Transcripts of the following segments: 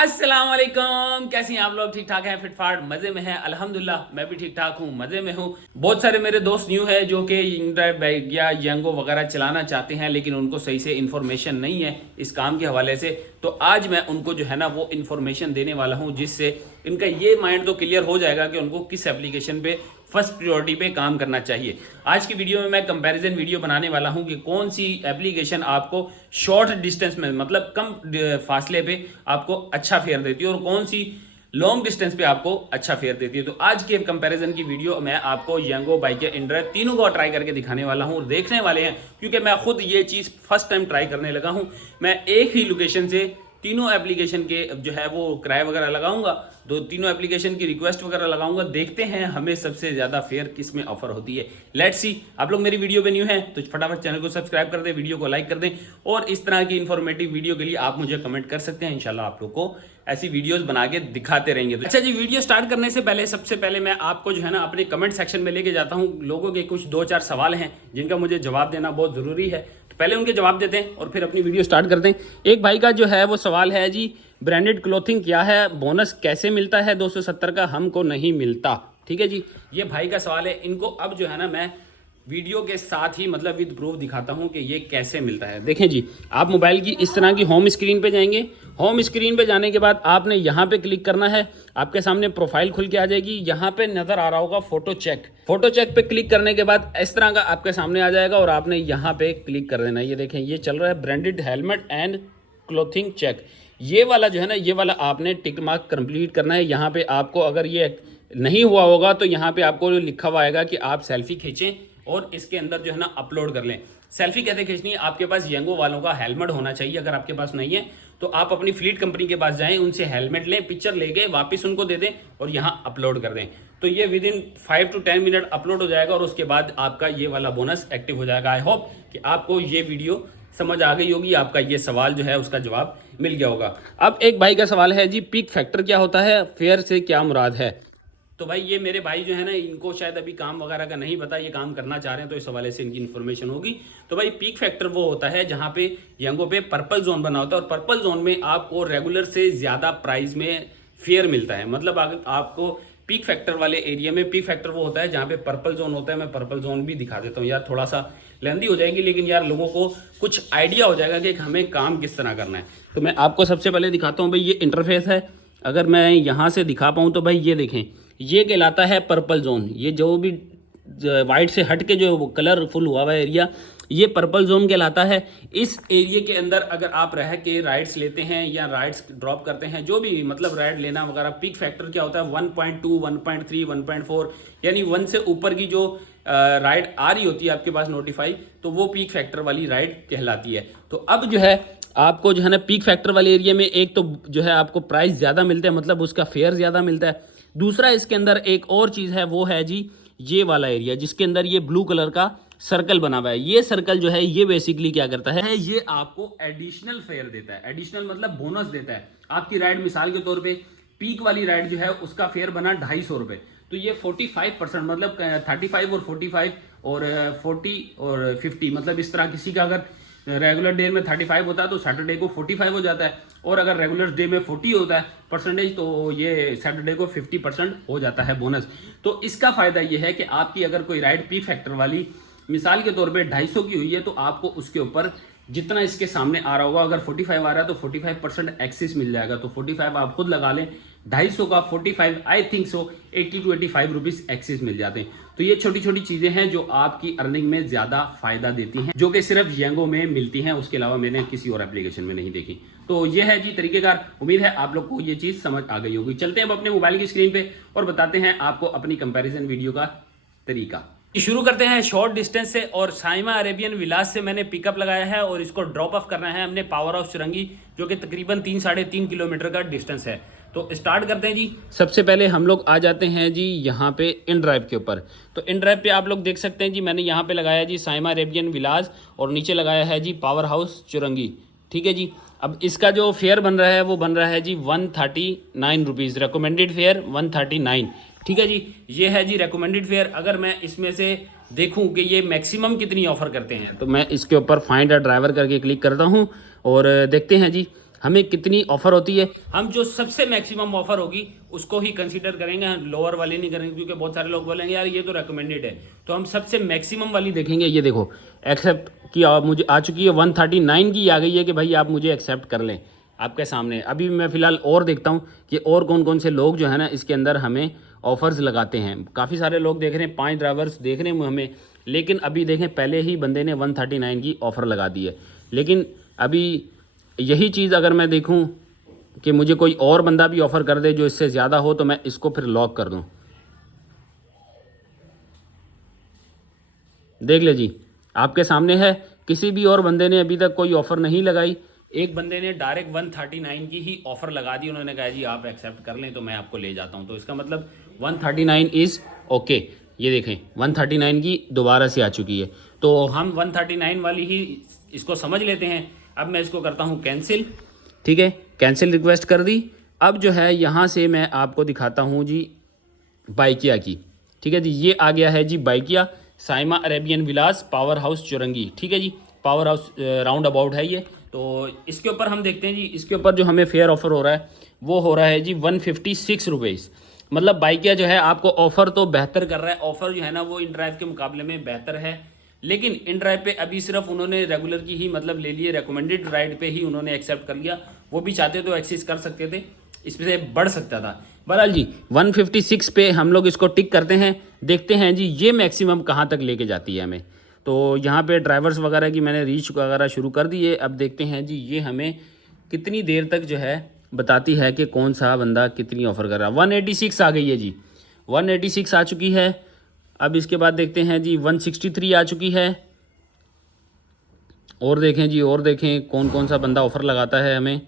अस्सलाम वालेकुम। कैसे हैं आप लोग? ठीक ठाक हैं? फिटफाट मजे में हैं? अल्हम्दुलिल्लाह मैं भी ठीक ठाक हूँ, मजे में हूँ। बहुत सारे मेरे दोस्त न्यू है जो कि इंड्राइव बाइक या यंगो वगैरह चलाना चाहते हैं, लेकिन उनको सही से इन्फॉर्मेशन नहीं है इस काम के हवाले से। तो आज मैं उनको जो है ना वो इन्फॉर्मेशन देने वाला हूँ, जिससे इनका ये माइंड तो क्लियर हो जाएगा कि उनको किस एप्लीकेशन पे फर्स्ट प्रायोरिटी पे काम करना चाहिए। आज की वीडियो में मैं कंपैरिजन वीडियो बनाने वाला हूं कि कौन सी एप्लीकेशन आपको शॉर्ट डिस्टेंस में, मतलब कम फासले पे आपको अच्छा फेयर देती है और कौन सी लॉन्ग डिस्टेंस पे आपको अच्छा फेयर देती है। तो आज के कंपैरिजन की वीडियो मैं आपको यंगो बाइक या इंड्राइव तीनों को ट्राई करके दिखाने वाला हूं और देखने वाले हैं, क्योंकि मैं खुद ये चीज़ फर्स्ट टाइम ट्राई करने लगा हूं। मैं एक ही लोकेशन से तीनों एप्लीकेशन के जो है वो किराए वगैरह लगाऊंगा, तीनों एप्लीकेशन की रिक्वेस्ट वगैरह लगाऊंगा। देखते हैं हमें सबसे ज्यादा फेयर किस में ऑफर होती है। Let's see. आप लोग मेरी वीडियो पे न्यू हैं तो फटाफट चैनल को सब्सक्राइब कर दें, वीडियो को लाइक कर दें और इस तरह की इन्फॉर्मेटिव वीडियो के लिए आप मुझे कमेंट कर सकते हैं। इंशाल्लाह आप लोग को ऐसी वीडियोस बना के दिखाते रहेंगे। अच्छा जी, वीडियो स्टार्ट करने से पहले सबसे पहले मैं आपको जो है ना अपने कमेंट सेक्शन में लेके जाता हूँ। लोगों के कुछ 2-4 सवाल हैं जिनका मुझे जवाब देना बहुत जरूरी है, तो पहले उनके जवाब देते हैं और फिर अपनी वीडियो स्टार्ट करते हैं। एक भाई का जो है वो सवाल है जी, ब्रांडेड क्लोथिंग क्या है, बोनस कैसे मिलता है 270 का, हमको नहीं मिलता। ठीक है जी, ये भाई का सवाल है। इनको अब जो है ना मैं वीडियो के साथ ही मतलब विद प्रूफ दिखाता हूं कि ये कैसे मिलता है। देखें जी, आप मोबाइल की इस तरह की होम स्क्रीन पे जाएंगे। होम स्क्रीन पे जाने के बाद आपने यहाँ पे क्लिक करना है, आपके सामने प्रोफाइल खुल के आ जाएगी। यहाँ पे नजर आ रहा होगा फोटो चेक। फोटो चेक पे क्लिक करने के बाद इस तरह का आपके सामने आ जाएगा और आपने यहाँ पे क्लिक कर देना है। ये देखें, ये चल रहा है branded helmet and clothing check. ये वाला जो है ना, ये वाला आपने टिक मार्क कंप्लीट करना है। यहाँ पे आपको अगर ये नहीं हुआ होगा तो यहाँ पे आपको लिखा हुआ आएगा कि आप सेल्फी खींचें और इसके अंदर जो है ना अपलोड कर लें। सेल्फी कैसे खींचनी है? आपके पास यंगो वालों का हेलमेट होना चाहिए। अगर आपके पास नहीं है तो आप अपनी फ्लीट कंपनी के पास जाएं, उनसे हेलमेट लें, पिक्चर लेके वापस उनको दे दें और यहाँ अपलोड कर दें। तो ये with in 5 to 10 minute upload हो जाएगा और उसके बाद आपका ये वाला बोनस एक्टिव हो जाएगा। आई होप कि आपको ये वीडियो समझ आ गई होगी, आपका ये सवाल जो है उसका जवाब मिल गया होगा। अब एक भाई का सवाल है जी, पीक फैक्टर क्या होता है, फेयर से क्या मुराद है? तो भाई ये मेरे भाई जो है ना, इनको शायद अभी काम वगैरह का नहीं पता, ये काम करना चाह रहे हैं तो इस हवाले से इनकी इन्फॉर्मेशन होगी। तो भाई पीक फैक्टर वो होता है जहाँ पे यंगो पे पर्पल जोन बना होता है और पर्पल जोन में आपको रेगुलर से ज़्यादा प्राइस में फेयर मिलता है। मतलब आपको पीक फैक्टर वाले एरिया में, पीक फैक्टर वो होता है जहाँ पे पर्पल जोन होता है। मैं पर्पल जोन भी दिखा देता हूँ यार, थोड़ा सा लेंदी हो जाएगी लेकिन यार लोगों को कुछ आइडिया हो जाएगा कि हमें काम किस तरह करना है। तो मैं आपको सबसे पहले दिखाता हूँ भाई, ये इंटरफेस है। अगर मैं यहाँ से दिखा पाऊँ तो भाई ये देखें, ये कहलाता है पर्पल जोन। ये जो भी वाइट से हट के जो कलरफुल हुआ हुआ एरिया, ये पर्पल जोन कहलाता है। इस एरिया के अंदर अगर आप रह के राइड्स लेते हैं या राइड्स ड्रॉप करते हैं, जो भी मतलब राइड लेना वगैरह, पीक फैक्टर क्या होता है 1.2, 1.3, 1.4 यानी 1 से ऊपर की जो राइड आ रही होती है आपके पास नोटिफाई, तो वो पीक फैक्टर वाली राइड कहलाती है। तो अब जो है आपको जो है ना पीक फैक्टर वाले एरिया में एक तो जो है आपको प्राइस ज़्यादा मिलता है, मतलब उसका फेयर ज़्यादा मिलता है। दूसरा इसके अंदर एक और चीज़ है, वो है जी ये वाला एरिया जिसके अंदर ये ब्लू कलर का सर्कल बना हुआ है। ये सर्कल जो है ये बेसिकली क्या करता है, ये आपको एडिशनल फेयर देता है। एडिशनल मतलब बोनस देता है। आपकी राइड मिसाल के तौर पे पीक वाली राइड जो है उसका फेयर बना 250 रुपये, तो ये 45% मतलब 35 और 45 और 40 और 50, मतलब इस तरह किसी का अगर रेगुलर डे में 35 होता है तो सैटरडे को 45 हो जाता है, और अगर रेगुलर डे में 40 होता है परसेंटेज तो ये सैटरडे को 50% हो जाता है बोनस। तो इसका फायदा ये है कि आपकी अगर कोई राइड पीक फैक्टर वाली मिसाल के तौर पे 250 की हुई है तो आपको उसके ऊपर जितना इसके सामने आ रहा होगा, अगर 45 आ रहा है तो 45% एक्सेस मिल जाएगा। तो 45 आप खुद लगा लें, 250 का 45 I think so 80 to 85 rupees excess मिल जाते हैं। तो ये छोटी छोटी चीजें हैं जो आपकी अर्निंग में ज्यादा फायदा देती हैं, जो कि सिर्फ यंगो में मिलती हैं, उसके अलावा मैंने किसी और एप्लीकेशन में नहीं देखी। तो ये है जी तरीकेकार। उम्मीद है आप लोग को ये चीज समझ आ गई होगी। चलते हैं अब अपने मोबाइल की स्क्रीन पे और बताते हैं आपको अपनी कंपेरिजन वीडियो का तरीका। शुरू करते हैं शॉर्ट डिस्टेंस से, और साइमा अरेबियन विलास से मैंने पिकअप लगाया है और इसको ड्रॉप ऑफ करना है हमने पावर हाउस चुरंगी, जो कि तकरीबन 3-3.5 किलोमीटर का डिस्टेंस है। तो स्टार्ट करते हैं जी। सबसे पहले हम लोग आ जाते हैं जी यहाँ पे इन ड्राइव के ऊपर। तो इन ड्राइव पे आप लोग देख सकते हैं जी, मैंने यहाँ पे लगाया जी साइमा अरेबियन विलास और नीचे लगाया है जी पावर हाउस चुरंगी। ठीक है जी। अब इसका जो फेयर बन रहा है वो बन रहा है जी 139 रुपीज़, रिकमेंडेड फेयर 139। ठीक है जी, ये है जी रिकमेंडेड फेयर। अगर मैं इसमें से देखूं कि ये मैक्सिमम कितनी ऑफर करते हैं तो मैं इसके ऊपर फाइंड अ ड्राइवर करके क्लिक करता हूं और देखते हैं जी। हमें कितनी ऑफ़र होती है, हम जो सबसे मैक्सिमम ऑफ़र होगी उसको ही कंसीडर करेंगे, हम लोअर वाली नहीं करेंगे, क्योंकि बहुत सारे लोग बोलेंगे यार ये तो रिकमेंडेड है, तो हम सबसे मैक्सिमम वाली देखेंगे। ये देखो एक्सेप्ट की मुझे आ चुकी है 139 की आ गई है कि भाई आप मुझे एक्सेप्ट कर लें आपके सामने। अभी मैं फ़िलहाल और देखता हूँ कि और कौन कौन से लोग जो है ना इसके अंदर हमें ऑफ़र्स लगाते हैं। काफ़ी सारे लोग देख रहे हैं, 5 ड्राइवर्स देख रहे हैं हमें, लेकिन अभी देखें पहले ही बंदे ने 139 की ऑफ़र लगा दी है। लेकिन अभी यही चीज़ अगर मैं देखूं कि मुझे कोई और बंदा भी ऑफ़र कर दे जो इससे ज़्यादा हो, तो मैं इसको फिर लॉक कर दूं। देख ले जी, आपके सामने है, किसी भी और बंदे ने अभी तक कोई ऑफ़र नहीं लगाई। एक बंदे ने डायरेक्ट 139 की ही ऑफ़र लगा दी, उन्होंने कहा जी आप एक्सेप्ट कर लें तो मैं आपको ले जाता हूं। तो इसका मतलब 139 इज़ ओके। ये देखें 139 की दोबारा से आ चुकी है, तो हम 139 वाली ही इसको समझ लेते हैं। अब मैं इसको करता हूँ कैंसिल, ठीक है, कैंसिल रिक्वेस्ट कर दी। अब जो है यहाँ से मैं आपको दिखाता हूँ जी बाइकिया की, ठीक है जी, ये आ गया है जी बाइकिया साइमा अरेबियन विलास पावर हाउस चुरंगी, ठीक है जी, पावर हाउस राउंड अबाउट है ये। तो इसके ऊपर हम देखते हैं जी, इसके ऊपर जो हमें फेयर ऑफर हो रहा है वो हो रहा है जी 156 रुपीज़। मतलब बाइकिया जो है आपको ऑफ़र तो बेहतर कर रहा है, ऑफ़र जो है ना वो इन ड्राइव के मुकाबले में बेहतर है। लेकिन इन ड्राइव पे अभी सिर्फ उन्होंने रेगुलर की ही मतलब ले लिए, रेकमेंडेड राइड पे ही उन्होंने एक्सेप्ट कर लिया। वो भी चाहते तो एक्सेस कर सकते थे, इसमें से बढ़ सकता था। बहरहाल जी 156 पे हम लोग इसको टिक करते हैं, देखते हैं जी ये मैक्सिमम कहाँ तक लेके जाती है हमें। तो यहाँ पे ड्राइवर्स वगैरह की मैंने रीच वगैरह शुरू कर दी है। अब देखते हैं जी ये हमें कितनी देर तक जो है बताती है कि कौन सा बंदा कितनी ऑफ़र कर रहा है। 186 आ गई है जी, 186 आ चुकी है। अब इसके बाद देखते हैं जी 163 आ चुकी है। और देखें जी, और देखें कौन कौन सा बंदा ऑफ़र लगाता है हमें।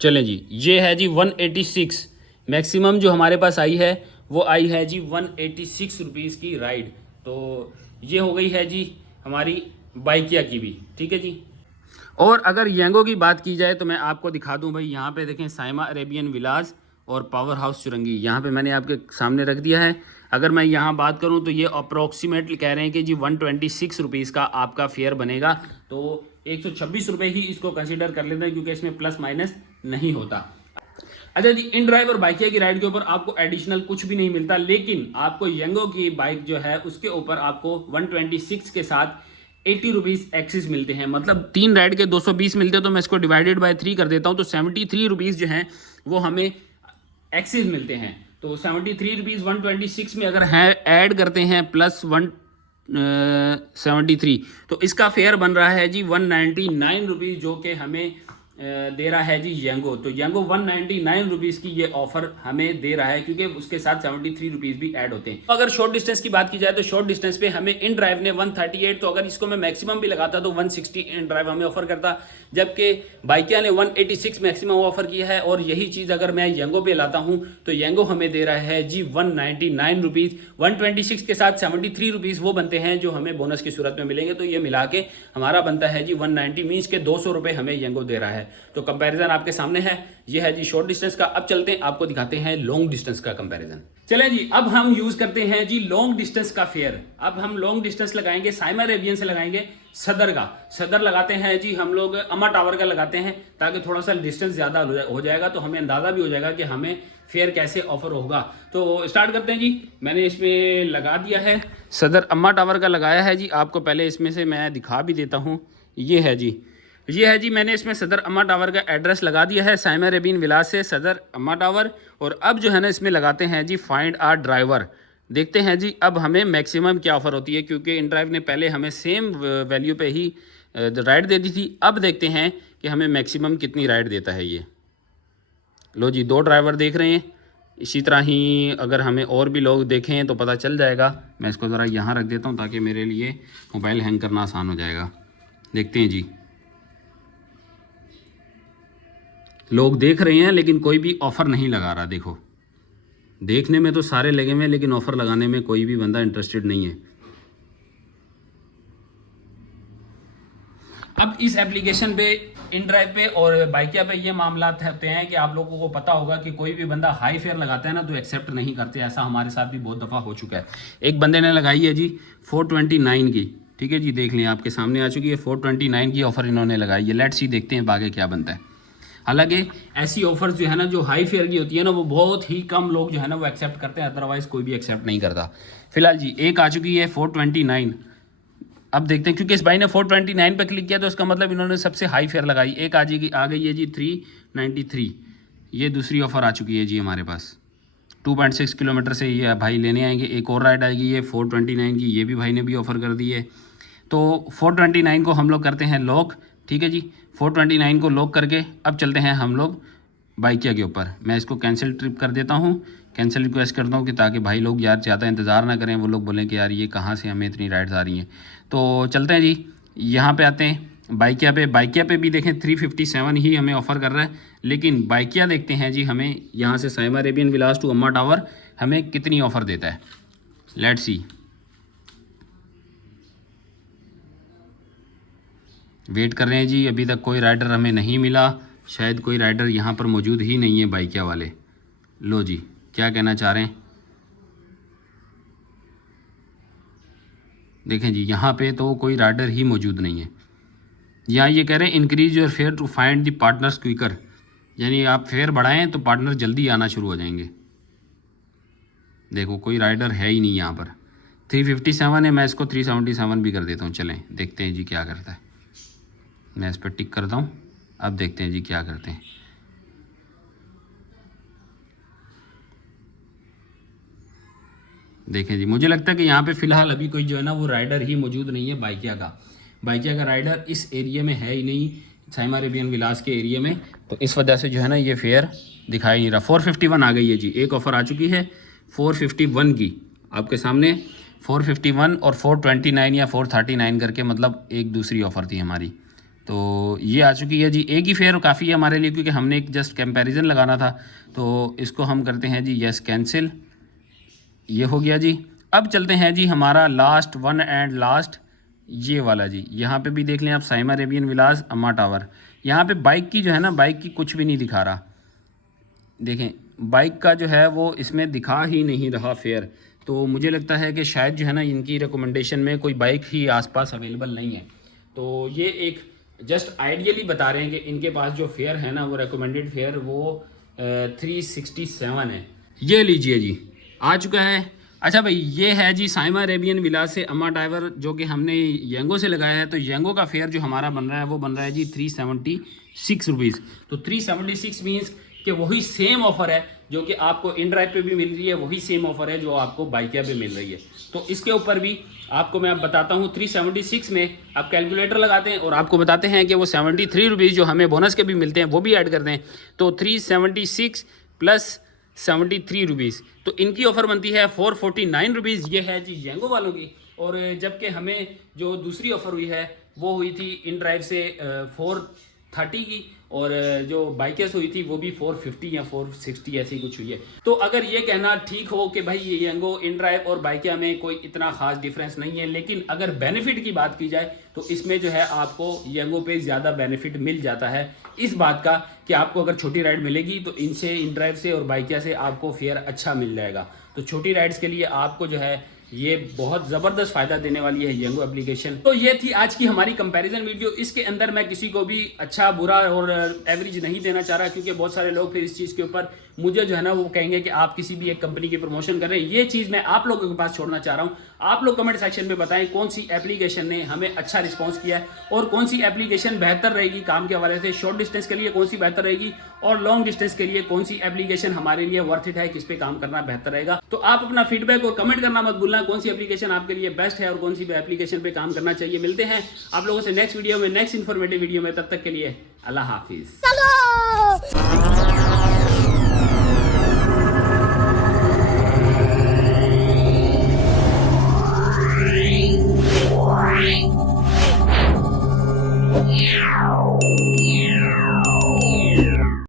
चलें जी, ये है जी 186 मैक्सिमम जो हमारे पास आई है, वो आई है जी 186 रुपीज़ की राइड। तो ये हो गई है जी हमारी बाइकिया की भी, ठीक है जी। और अगर येंगो की बात की जाए तो मैं आपको दिखा दूं भाई, यहाँ पे देखें साइमा अरेबियन विलास और पावर हाउस चुरंगी, यहाँ पे मैंने आपके सामने रख दिया है। अगर मैं यहाँ बात करूँ तो ये अप्रोक्सीमेटली कह रहे हैं कि जी 126 रुपीज़ का आपका फेयर बनेगा। तो 126 रुपये ही इसको कंसिडर कर लेते हैं, क्योंकि इसमें प्लस माइनस नहीं होता। अच्छा जी, इन ड्राइव और बाइकिया की राइड के ऊपर आपको एडिशनल कुछ भी नहीं मिलता, लेकिन आपको येंगो की बाइक जो है उसके ऊपर आपको 126 के साथ 80 रुपीज़ एक्सेस मिलते हैं। मतलब 3 राइड के 220 मिलते हैं, तो मैं इसको डिवाइडेड बाय 3 कर देता हूँ, तो 73 रुपीज़ जो हैं वो हमें एक्सेस मिलते हैं। तो 73 रुपीज़ 126 में अगर है ऐड करते हैं प्लस 173, तो इसका फेयर बन रहा है जी 199 रुपीज़, जो कि हमें दे रहा है जी येंगो। तो येंगो 199 रुपीज़ की ये ऑफर हमें दे रहा है, क्योंकि उसके साथ 73 रुपीज़ भी ऐड होते हैं। तो अगर शॉर्ट डिस्टेंस की बात की जाए तो शॉर्ट डिस्टेंस पे हमें इन ड्राइव ने 138, तो अगर इसको मैं मैक्सिमम भी लगाता तो 160 इन ड्राइव हमें ऑफर करता, जबकि बाइकिया ने 186 मैक्सिमम ऑफर किया है। और यही चीज़ अगर मैं येंगो पे लाता हूँ तो येंगो हमें दे रहा है जी 199 रुपीज़। 126 के साथ 73 रुपीज़ वो बनते हैं जो हमें बोनस की सूरत में मिलेंगे, तो ये मिला के हमारा बनता है जी 190, मीन्स के 200 रुपये हमें येंगो दे रहा है। तो कंपैरिजन आपके सामने है, ये है जी शॉर्ट डिस्टेंस का। अब चलते हैं आपको दिखाते हैं लॉन्ग डिस्टेंस का कंपैरिजन। चलें जी, अब हम यूज करते हैं जी लॉन्ग डिस्टेंस का फेयर। अब हम लॉन्ग डिस्टेंस लगाएंगे, साइमा अरेबियन से लगाएंगे सदर का। सदर लगाते हैं जी हम लोग अमा टावर का लगाते हैं, ताकि थोड़ा सा डिस्टेंस ज़्यादा हो जाएगा, तो हमें अंदाज़ा भी हो जाएगा कि हमें फेयर कैसे ऑफर होगा। तो स्टार्ट करते हैं जी। मैंने इसमें लगा दिया है सदर अम्मा टावर का लगाया है जी। आपको पहले इसमें से मैं दिखा भी देता हूँ। ये है जी, ये है जी, मैंने इसमें सदर अम्मा टावर का एड्रेस लगा दिया है, साइमा अरेबियन विलास से सदर अम्मा टावर। और अब जो है ना इसमें लगाते हैं जी फाइंड आर ड्राइवर। देखते हैं जी अब हमें मैक्सिमम क्या ऑफ़र होती है, क्योंकि इन ड्राइव ने पहले हमें सेम वैल्यू पे ही राइड दे दी थी। अब देखते हैं कि हमें मैक्सिमम कितनी राइड देता है ये। लो जी, 2 ड्राइवर देख रहे हैं। इसी तरह ही अगर हमें और भी लोग देखें तो पता चल जाएगा। मैं इसको ज़रा यहाँ रख देता हूँ ताकि मेरे लिए मोबाइल हैंग करना आसान हो जाएगा। देखते हैं जी, लोग देख रहे हैं लेकिन कोई भी ऑफ़र नहीं लगा रहा। देखो, देखने में तो सारे लगे हुए हैं, लेकिन ऑफ़र लगाने में कोई भी बंदा इंटरेस्टेड नहीं है। अब इस एप्लीकेशन पे, इन ड्राइव पे और बाइकिया पे ये मामला होते हैं कि आप लोगों को पता होगा कि कोई भी बंदा हाई फेयर लगाता है ना तो एक्सेप्ट नहीं करते। ऐसा हमारे साथ भी बहुत दफ़ा हो चुका है। एक बंदे ने लगाई है जी 429 की, ठीक है जी, देख लें आपके सामने आ चुकी है। 429 की ऑफ़र इन्होंने लगाई है। लेट्स सी देखते हैं आगे क्या बनता है। हालांकि ऐसी ऑफर्स जो है ना, जो हाई फेयर की होती है ना, वो बहुत ही कम लोग जो है ना वो एक्सेप्ट करते हैं, अदरवाइज़ कोई भी एक्सेप्ट नहीं करता। फिलहाल जी एक आ चुकी है 429। अब देखते हैं, क्योंकि इस भाई ने 429 पे क्लिक किया तो इसका मतलब इन्होंने सबसे हाई फेयर लगाई। एक आ गई है जी 393। ये दूसरी ऑफ़र आ चुकी है जी हमारे पास। 2.6 किलोमीटर से ये भाई लेने आएंगे। एक और राइड आएगी ये 429 की, ये भी भाई ने भी ऑफ़र कर दी है। तो 429 को हम लोग करते हैं लॉक, ठीक है जी। 429 को लॉक करके अब चलते हैं हम लोग बाइकिया के ऊपर। मैं इसको कैंसिल ट्रिप कर देता हूँ, कैंसिल रिक्वेस्ट करता हूँ कि ताकि भाई लोग यार ज़्यादा इंतज़ार ना करें, वो लोग बोलें कि यार ये कहाँ से हमें इतनी राइड्स आ रही हैं। तो चलते हैं जी, यहाँ पे आते हैं बाइकिया पे। बाइकिया पे भी देखें 357 ही हमें ऑफ़र कर रहा है, लेकिन बाइकिया देखते हैं जी हमें यहाँ से साइमा अरेबियन विलास टू अम्मा टावर हमें कितनी ऑफ़र देता है। लेट्स सी, वेट कर रहे हैं जी, अभी तक कोई राइडर हमें नहीं मिला। शायद कोई राइडर यहाँ पर मौजूद ही नहीं है बाइकिया वाले। लो जी, क्या कहना चाह रहे हैं, देखें जी यहाँ पे तो कोई राइडर ही मौजूद नहीं है। यहाँ ये कह रहे हैं increase your fare to find the partners quicker, यानी आप फेयर बढ़ाएं तो पार्टनर जल्दी आना शुरू हो जाएंगे। देखो कोई राइडर है ही नहीं यहाँ पर। 357 है, मैं इसको 377 भी कर देता हूँ। चलें देखते हैं जी क्या करता है। मैं इस पर टिक करता हूँ, अब देखते हैं जी क्या करते हैं। देखें जी, मुझे लगता है कि यहाँ पे फ़िलहाल अभी कोई जो है ना वो राइडर ही मौजूद नहीं है बाइकिया का। बाइकिया का राइडर इस एरिया में है ही नहीं, साइमा अरेबियन विलास के एरिया में, तो इस वजह से जो है ना ये फेयर दिखाई नहीं रहा। 451 आ गई है जी, एक ऑफ़र आ चुकी है 451 की आपके सामने। 451 और 429 या 439 करके, मतलब एक दूसरी ऑफ़र थी हमारी, तो ये आ चुकी है जी। एक ही फेयर काफ़ी है हमारे लिए, क्योंकि हमने एक जस्ट कंपैरिजन लगाना था। तो इसको हम करते हैं जी यस कैंसिल, ये हो गया जी। अब चलते हैं जी हमारा लास्ट वन एंड लास्ट ये वाला जी। यहाँ पे भी देख लें आप, साइमा अरेबियन विलास अम्मा टावर। यहाँ पे बाइक की जो है ना, बाइक की कुछ भी नहीं दिखा रहा। देखें बाइक का जो है वो इसमें दिखा ही नहीं रहा फेयर। तो मुझे लगता है कि शायद जो है ना इनकी रिकमेंडेशन में कोई बाइक ही आसपास अवेलेबल नहीं है। तो ये एक जस्ट आइडियली बता रहे हैं कि इनके पास जो फेयर है ना, वो रिकमेंडेड फेयर वो 367 है। ये लीजिए जी, आ चुका है। अच्छा भाई, ये है जी साइमा अरेबियन विलास से अम्मा टावर, जो कि हमने येंगो से लगाया है। तो येंगो का फेयर जो हमारा बन रहा है वो बन रहा है जी 376 रुपीज़। तो 376 मीन्स कि वही सेम ऑफ़र है जो कि आपको इन ड्राइव पे भी मिल रही है, वही सेम ऑफ़र है जो आपको बाइकिया पे मिल रही है। तो इसके ऊपर भी आपको मैं अब बताता हूँ, 376 में आप कैलकुलेटर लगाते हैं और आपको बताते हैं कि वो 73 रुपीज़ जो हमें बोनस के भी मिलते हैं वो भी ऐड करते हैं। तो 376 प्लस 73 रुपीज़, तो इनकी ऑफ़र बनती है 449 रुपीज़। ये है जी येंगो वालों की। और जबकि हमें जो दूसरी ऑफ़र हुई है वो हुई थी इन ड्राइव से 430 की, और जो बाइकेस हुई थी वो भी 450 या 460 ऐसी कुछ हुई है। तो अगर ये कहना ठीक हो कि भाई ये येंगो इन ड्राइव और बाइकिया में कोई इतना खास डिफरेंस नहीं है, लेकिन अगर बेनिफिट की बात की जाए तो इसमें जो है आपको येंगो पे ज़्यादा बेनिफिट मिल जाता है इस बात का कि आपको अगर छोटी राइड मिलेगी तो इनसे, इन ड्राइव से और बाइकिया से आपको फेयर अच्छा मिल जाएगा। तो छोटी राइड्स के लिए आपको जो है ये बहुत ज़बरदस्त फ़ायदा देने वाली है येंगो एप्लीकेशन। तो ये थी आज की हमारी कंपैरिजन वीडियो। इसके अंदर मैं किसी को भी अच्छा, बुरा और एवरेज नहीं देना चाह रहा, क्योंकि बहुत सारे लोग फिर इस चीज़ के ऊपर मुझे जो है ना वो कहेंगे कि आप किसी भी एक कंपनी की प्रमोशन कर रहे हैं। ये चीज़ मैं आप लोगों के पास छोड़ना चाह रहा हूँ। आप लोग कमेंट सेक्शन में बताएं कौन सी एप्लीकेशन ने हमें अच्छा रिस्पॉन्स किया है और कौन सी एप्लीकेशन बेहतर रहेगी काम के हवाले से। शॉर्ट डिस्टेंस के लिए कौन सी बेहतर रहेगी और लॉन्ग डिस्टेंस के लिए कौन सी एप्लीकेशन हमारे लिए वर्थ इट है, किस पे काम करना बेहतर रहेगा। तो आप अपना फीडबैक और कमेंट करना मत भूलना, कौन सी एप्लीकेशन आपके लिए बेस्ट है और कौन सी एप्लीकेशन पे काम करना चाहिए। मिलते हैं आप लोगों से नेक्स्ट वीडियो में, नेक्स्ट इन्फॉर्मेटिव वीडियो में। तब तक के लिए अल्लाह हाफिज।